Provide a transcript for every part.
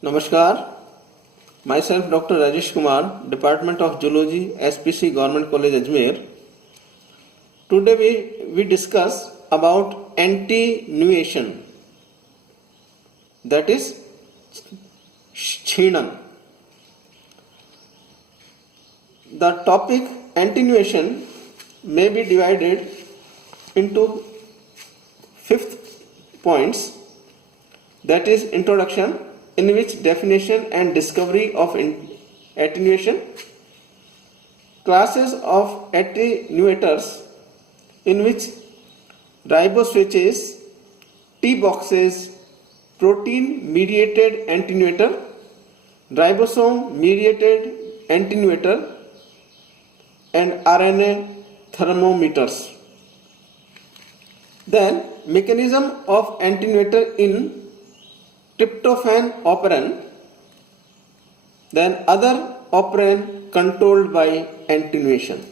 Namaskar, myself Dr. Rajesh Kumar, Department of Zoology, SPC Government College Ajmer. Today we discuss about attenuation, that is Chheedan. The topic attenuation may be divided into 5 points, that is introduction, in which definition and discovery of attenuation, classes of attenuators, in which riboswitches, T-boxes, protein mediated attenuator, ribosome mediated attenuator, and RNA thermometers. Then mechanism of attenuator in tryptophan operon, then other operon controlled by attenuation.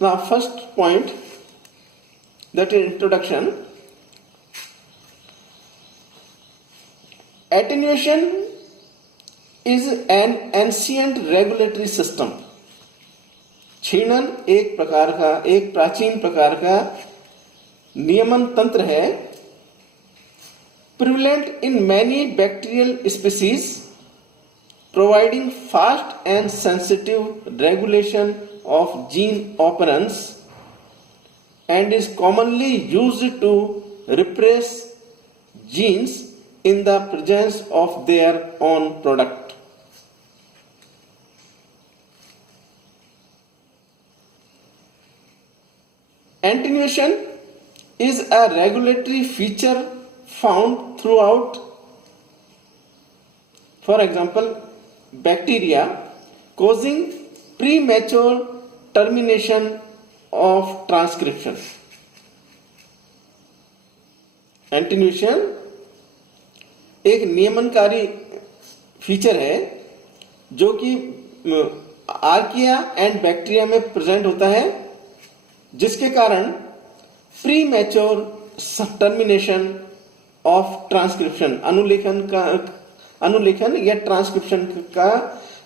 Now first point, that is introduction. Attenuation is an ancient regulatory system. छीणन एक प्राचीन प्रकार का नियमन तंत्र है, prevalent in many bacterial species, providing fast and sensitive regulation of gene operants, and is commonly used to repress genes in the presence of their own product. Attenuation is a regulatory feature found throughout, for example, bacteria, causing premature termination of transcription. Attenuation एक नियमनकारी feature है जो कि archaea and bacteria में present होता है, जिसके कारण premature termination of transcription, अनुलेखन या ट्रांसक्रिप्शन का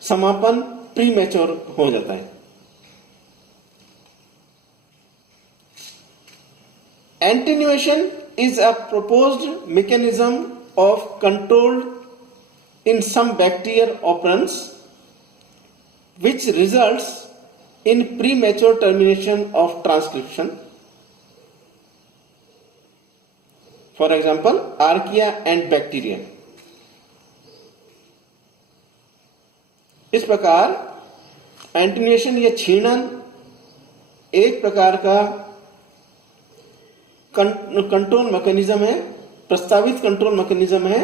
समापन प्रीमैच्योर हो जाता है. Attenuation is a proposed mechanism of control in some bacterial operants which results in premature termination of transcription. For example, archaea and bacteria. इस प्रकार एंटीन्यूएशन या छीणन एक प्रकार का कंट्रोल मैकेनिज्म है, प्रस्तावित कंट्रोल मैकेनिज्म है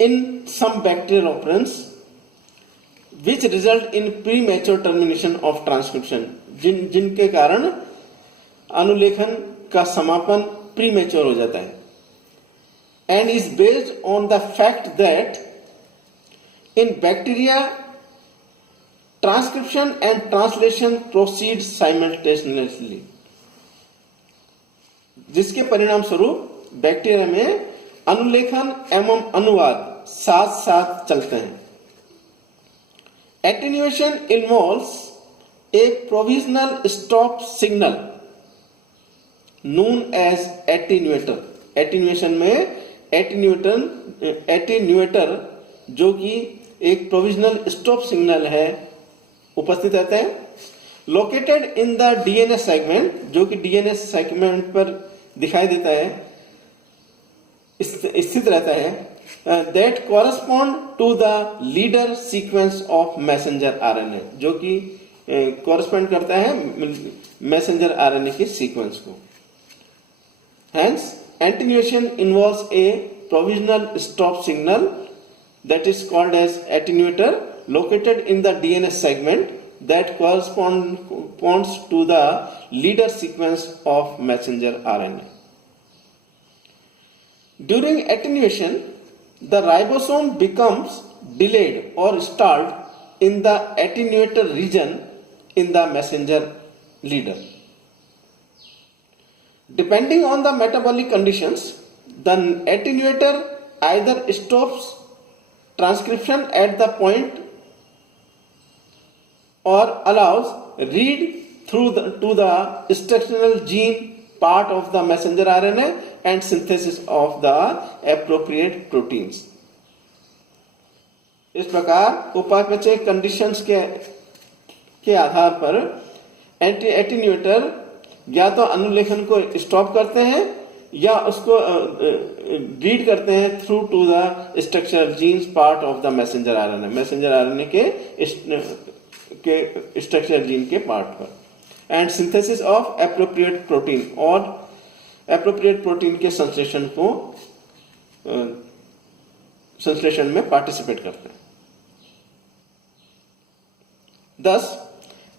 in some bacterial operons which result in premature termination of transcription, जिनके कारण अनुलेखन का समापन प्रीमैच्योर हो जाता है, and is based on the fact that in bacteria transcription and translation proceed simultaneously, जिसके परिणाम स्वरूप बैक्टीरिया में अनुलेखन एवं अनुवाद साथ साथ चलते हैं. Attenuation involves a provisional stop signal known as attenuator. Attenuation में attenuator जो कि एक provisional stop signal है उपस्थित रहता है, located in the DNA segment, जो कि DNA segment पर दिखाई देता है, स्थित रहता है, that correspond to the leader sequence of messenger RNA, जो कि correspond करता है messenger RNA के sequence को. Hence, attenuation involves a provisional stop signal that is called as attenuator located in the DNA segment that corresponds to the leader sequence of messenger RNA. During attenuation, the ribosome becomes delayed or stalled in the attenuator region in the messenger leader. Depending on the metabolic conditions, the attenuator either stops transcription at the point or allows read through to the instructional gene part of the messenger RNA and synthesis of the appropriate proteins. इस प्रकार उपापचय conditions के आधार पर attenuator या तो अनुलेखन को stop करते हैं या उसको रीड करते हैं through to the structural genes part of the messenger RNA, messenger RNA के स्ट्रक्चरल जीन के पार्ट पर, and synthesis of appropriate protein और एप्रोप्रिएट प्रोटीन के संश्लेषण को संश्लेषण में पार्टिसिपेट करते हैं. Thus,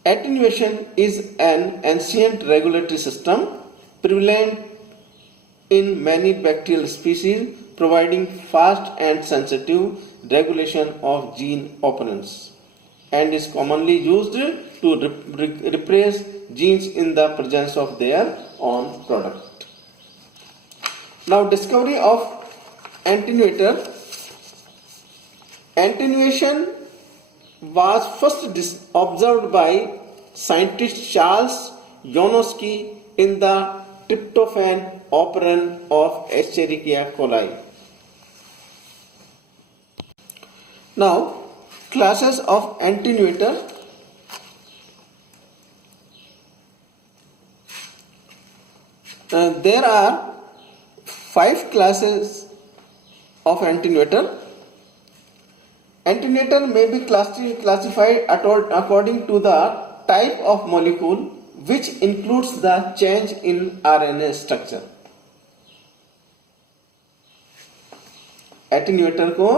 attenuation is an ancient regulatory system prevalent in many bacterial species, providing fast and sensitive regulation of gene operants, and is commonly used to repress genes in the presence of their own product. Now, discovery of attenuator. Attenuation was first observed by scientist Charles Janosky in the tryptophan operon of Escherichia coli. Now, classes of attenuator. There are 5 classes of attenuator. Attenuator may be classified according to the type of molecule, which includes the change in RNA structure. Attenuator को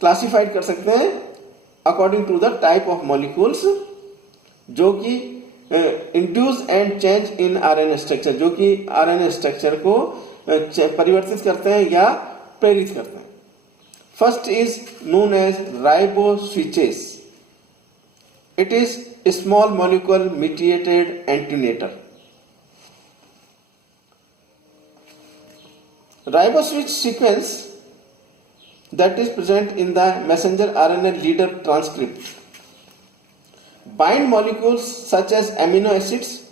classified कर सकते हैं according to the type of molecules जो कि induce and change in RNA structure, जो कि RNA structure को परिवर्तित करते हैं या प्रेरित करते हैं. First is known as riboswitches. It is a small molecule mediated attenuator. Riboswitch sequence that is present in the messenger RNA leader transcript bind molecules such as amino acids,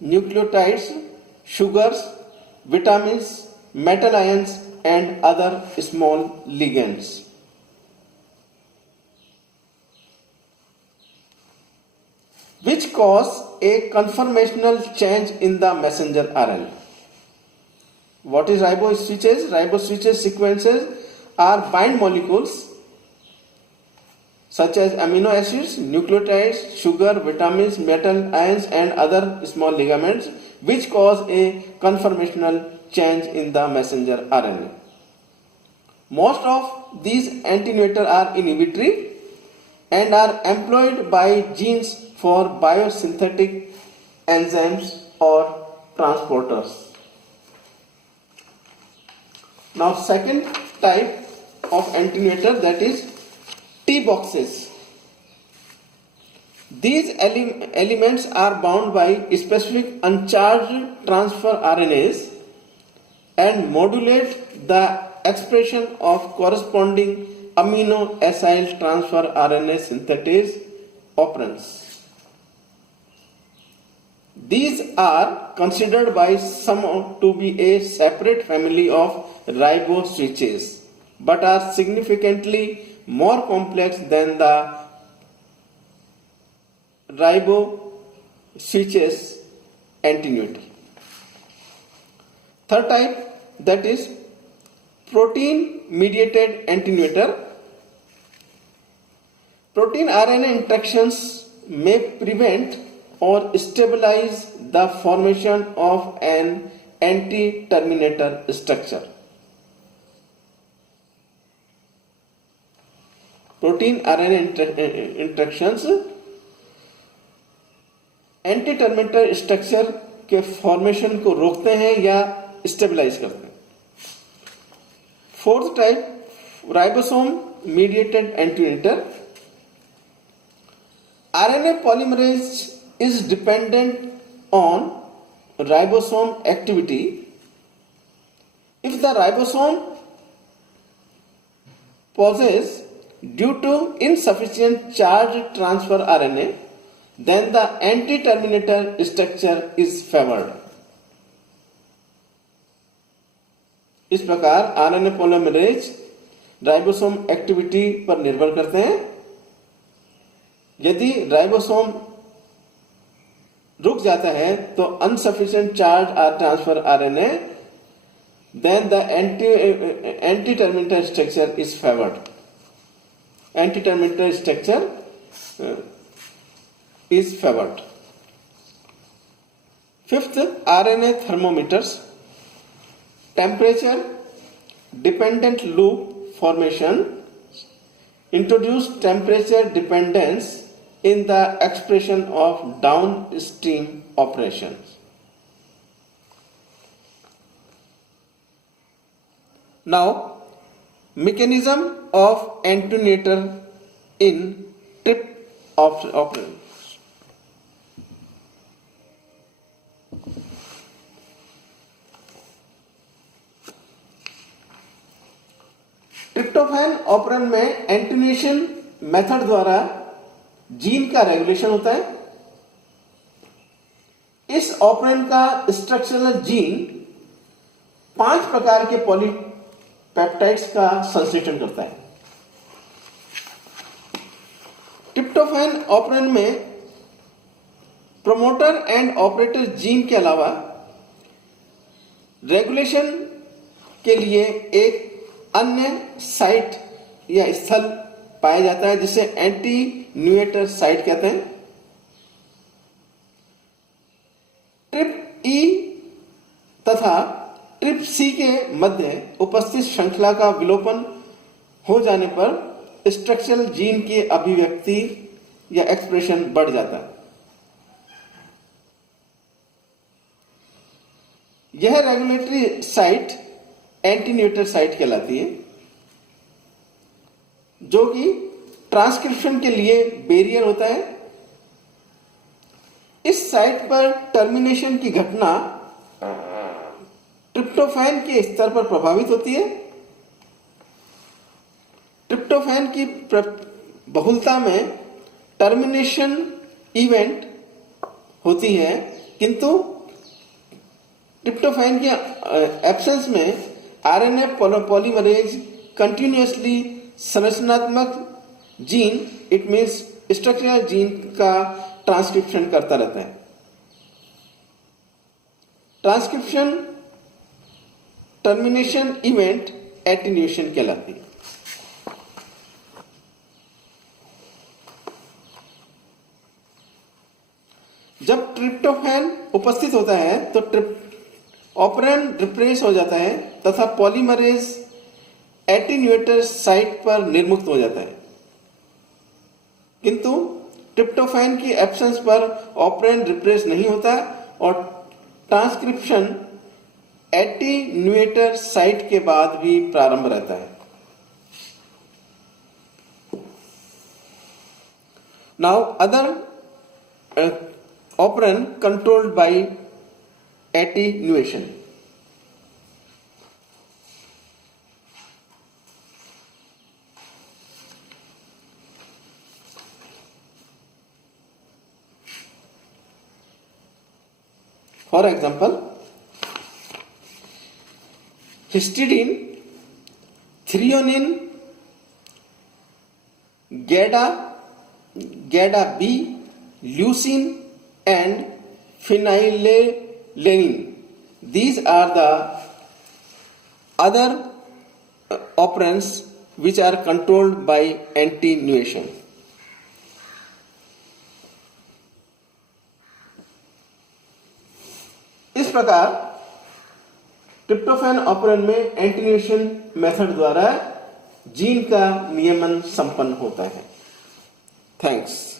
nucleotides, sugars, vitamins, metal ions, and other small ligands. Which cause a conformational change in the messenger RNA. What is riboswitches? Riboswitches sequences are bind molecules such as amino acids, nucleotides, sugar, vitamins, metal ions, and other small ligaments, which cause a conformational change in the messenger RNA. Most of these attenuators are inhibitory and are employed by genes for biosynthetic enzymes or transporters. Now, second type of attenuator, that is T boxes. These elements are bound by specific uncharged transfer RNAs and modulate the expression of corresponding amino acyl transfer RNA synthetase operands. These are considered by some to be a separate family of riboswitches, but are significantly more complex than the riboswitches attenuator. Third type, that is protein mediated attenuator. Protein RNA interactions may prevent or stabilize the formation of an anti-terminator structure. Protein RNA interactions antiterminator structure के formation को रोकते हैं या stabilise करते हैं. Fourth type, ribosome mediated antiterminator. RNA polymerase is dependent on ribosome activity If the ribosome pauses due to insufficient charge transfer RNA, then the anti-terminator structure is favored. इस प्रकार RNA polymerase ribosome activity पर निर्भर करते हैं। यदि ribosome रुक जाता है तो insufficient charge are transfer RNA, then the anti terminator structure is favoured. Anti terminator structure is favoured. Fifth, RNA thermometers. Temperature dependent loop formation introduce temperature dependence in the expression of downstream operations. Now, mechanism of attenuator in trip operation. Tryptophan operon में attenuation method द्वारा gene का regulation होता है। इस operand का structural gene 5 प्रकार के polypeptides का संश्लेषण करता है। ट्रिप्टोफैन ऑपरेंट में प्रोमोटर एंड ऑपरेटर जीन के अलावा रेगुलेशन के लिए एक अन्य साइट या स्थल पाया जाता है जिसे एंटीन्यूएटर साइट कहते हैं। ट्रिप ई तथा ट्रिप सी के मध्य उपस्थित श्रृंखला का विलोपन हो जाने पर स्ट्रक्चरल जीन की अभिव्यक्ति या एक्सप्रेशन बढ़ जाता है। यह रेगुलेटरी साइट एंटीन्यूएटर साइट कहलाती है, जो कि ट्रांसक्रिप्शन के लिए बैरियर होता है। इस साइट पर टर्मिनेशन की घटना ट्रिप्टोफैन के स्तर पर प्रभावित होती है। ट्रिप्टोफैन की बहुलता में टर्मिनेशन इवेंट होती है, किंतु ट्रिप्टोफैन के एब्सेंस में आरएनए पॉलीमरेज कंटिन्यूअसली संरचनात्मक gene, it means structural gene का ट्रांसक्रिप्शन करता रहता है। ट्रांसक्रिप्शन टर्मिनेशन इवेंट एटेन्यूएशन कहलाती है। जब ट्रिप्टोफैन उपस्थित होता है तो ऑपरेंट रिप्रेस हो जाता है तथा पॉलीमरेज एटेन्यूएटर साइट पर निर्मुक्त हो जाता है, किंतु ट्रिप्टोफैन की एब्सेंस पर ऑपरेंट रिप्रेस नहीं होता और ट्रांसक्रिप्शन एटेन्यूएटर साइट के बाद भी प्रारंभ रहता है। Now other operon controlled by attenuation. For example, histidine, threonine, GADA B, leucine and phenylalanine. These are the other operands which are controlled by attenuation. इस प्रकार ट्रिप्टोफैन ऑपरेंड में एटेन्यूएशन मेथड द्वारा जीन का नियमन संपन्न होता है। थैंक्स।